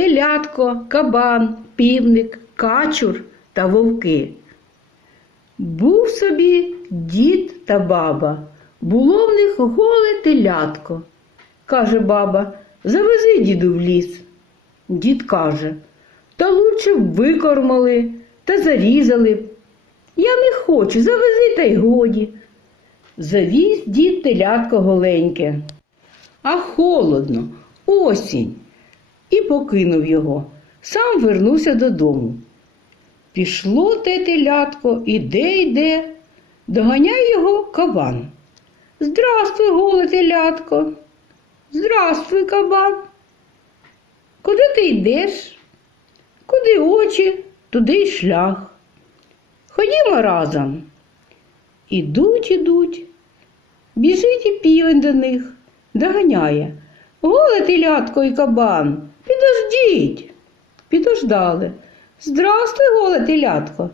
телятко, кабан, півник, качур та вовки. Був собі дід та баба. Було в них голе телятко. Каже баба, завези діду в ліс. Дід каже, та лучше б викормали та зарізали. Я не хочу, завези та й годі. Завіз дід телятко голеньке. А холодно, осінь. І покинув його. Сам вернувся додому. Пішло те телятко, іде, йде, доганяє його кабан. Здравствуй, голе телятко. Здравствуй, кабан. Куди ти йдеш? Куди очі, туди й шлях. Ходімо разом. Ідуть, ідуть. Біжить і півень до них, доганяє. Голе телятко і кабан, підождіть. Підождали. Здравствуй, голе телятко.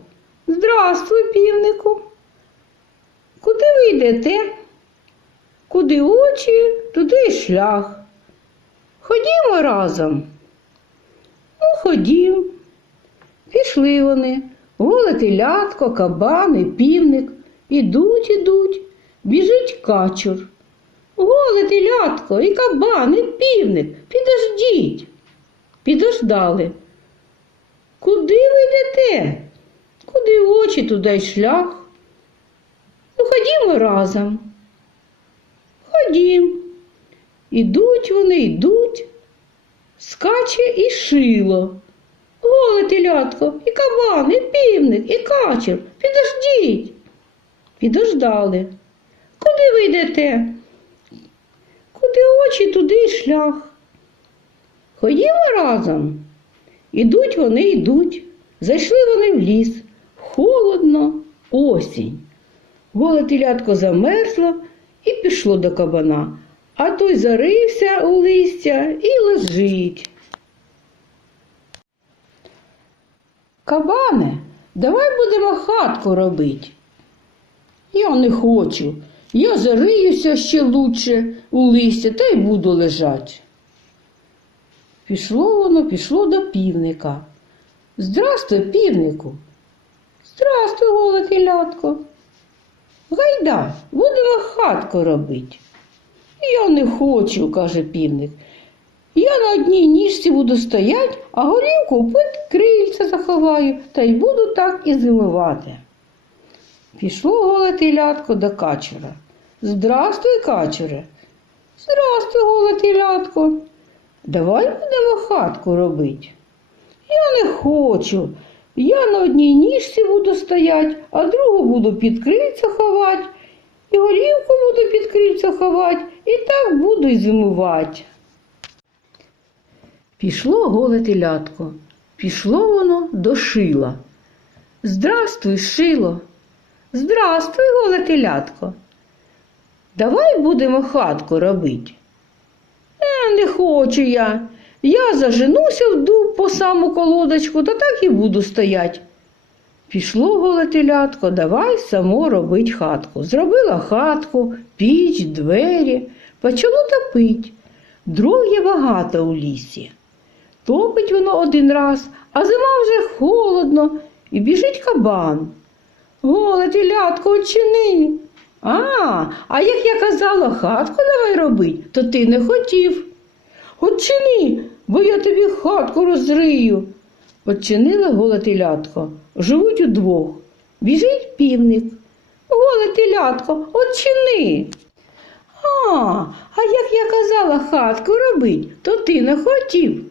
Здравствуй, півнику. Куди ви йдете? Куди очі, туди й шлях. Ходімо разом. Ну, ходім. Пішли вони. Голе телятко, кабан і півник. Ідуть, ідуть, біжить качур. Голе телятко, і кабан, і півник, підождіть. Підождали. Куди ви йдете? Куди очі, туди й шлях? Ну, ходімо разом. Ходім. Ідуть вони, йдуть, скаче і шило. Голе телятко, і кабан, і півник, і качер. Підождіть. Підождали. Куди ви йдете? Куди очі, туди й шлях. Ходімо разом. Ідуть вони, йдуть. Зайшли вони в ліс. Холодно, осінь. Голе телятко замерзло і пішло до кабана, а той зарився у листя і лежить. Кабане, давай будемо хатку робити. Я не хочу. Я зариюся ще лучше у листя та й буду лежать. Пішло воно, пішло до півника. Здрастуй, півнику. Здрастуй, голе телятко. Гайда, будемо хатку робити. Я не хочу, каже півник. Я на одній ніжці буду стоять, а горівку під крильця заховаю та й буду так і зимувати. Пішло голе телятко до качера. Здрастуй, качере. Здрастуй, голе телятко. Давай будемо хатку робити. Я не хочу. Я на одній ніжці буду стоять, а другу буду під крильця ховати, і горівку буду під крильця ховати, і так буду й зимувати. Пішло голе телятко, пішло воно до шила. Здрастуй, шило. Здрастуй, голе телятко. Давай будемо хатку робити. Хочу я. Я заженуся в дуб по саму колодочку, та так і буду стоять. Пішло голе телятко, давай само робить хатку. Зробила хатку, піч, двері, почало топить. Дров є багато у лісі. Топить воно один раз, а зима вже холодно, і біжить кабан. Голе телятко, очини. А, а як я казала, хатку давай робить, то ти не хотів. Отчини, бо я тобі хатку розрию. Отчинила голе телятко. Живуть удвох. Біжить півник. Голе телятко, отчини. А, а як я казала хатку робить, то ти не хотів.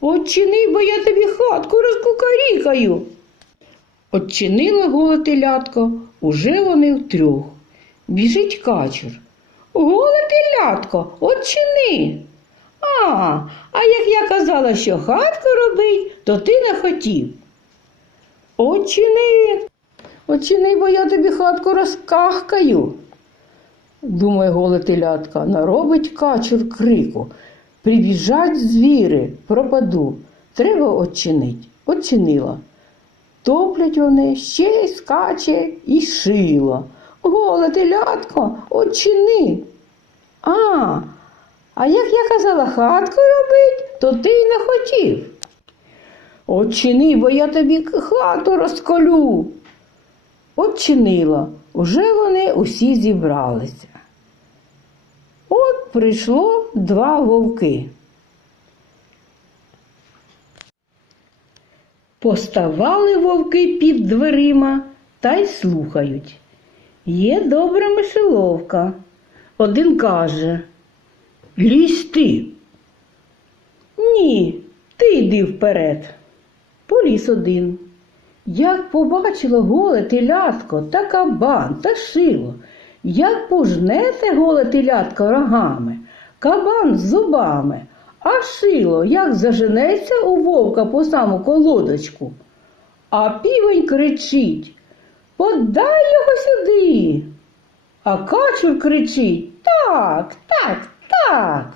Отчини, бо я тобі хатку розкукарікаю. Отчинила голе телятко, уже вони втрьох. Біжить качур. Голе телятко, отчини. А, а як я казала, що хатку робить, то ти не хотів. Очини, очини, бо я тобі хатку розкахкаю. Думає голе телятка, наробить качур крику. Прибіжать звіри, пропаду. Треба очинить. Очинила. Топлять вони, ще й скаче і шило. Голе телятко, очини. А, а як я казала хатку робить, то ти й не хотів. Отчини, бо я тобі хату розколю. Отчинила, уже вони усі зібралися. От прийшло два вовки. Поставали вовки під дверима та й слухають. Є добра мишеловка. Один каже Лізь ти. Ні, ти йди вперед. Поліз один. Як побачило голе телятко та кабан та шило, як пожнете голе телятко рогами, кабан з зубами, а шило як заженеться у вовка по саму колодочку. А півень кричить Подай його сюди. А качур кричить Так, так, так.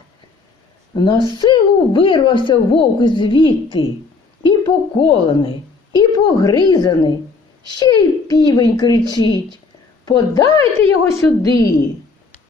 На силу вирвався вовк звідти, і поколений, і погризаний. Ще й півень кричить Подайте його сюди.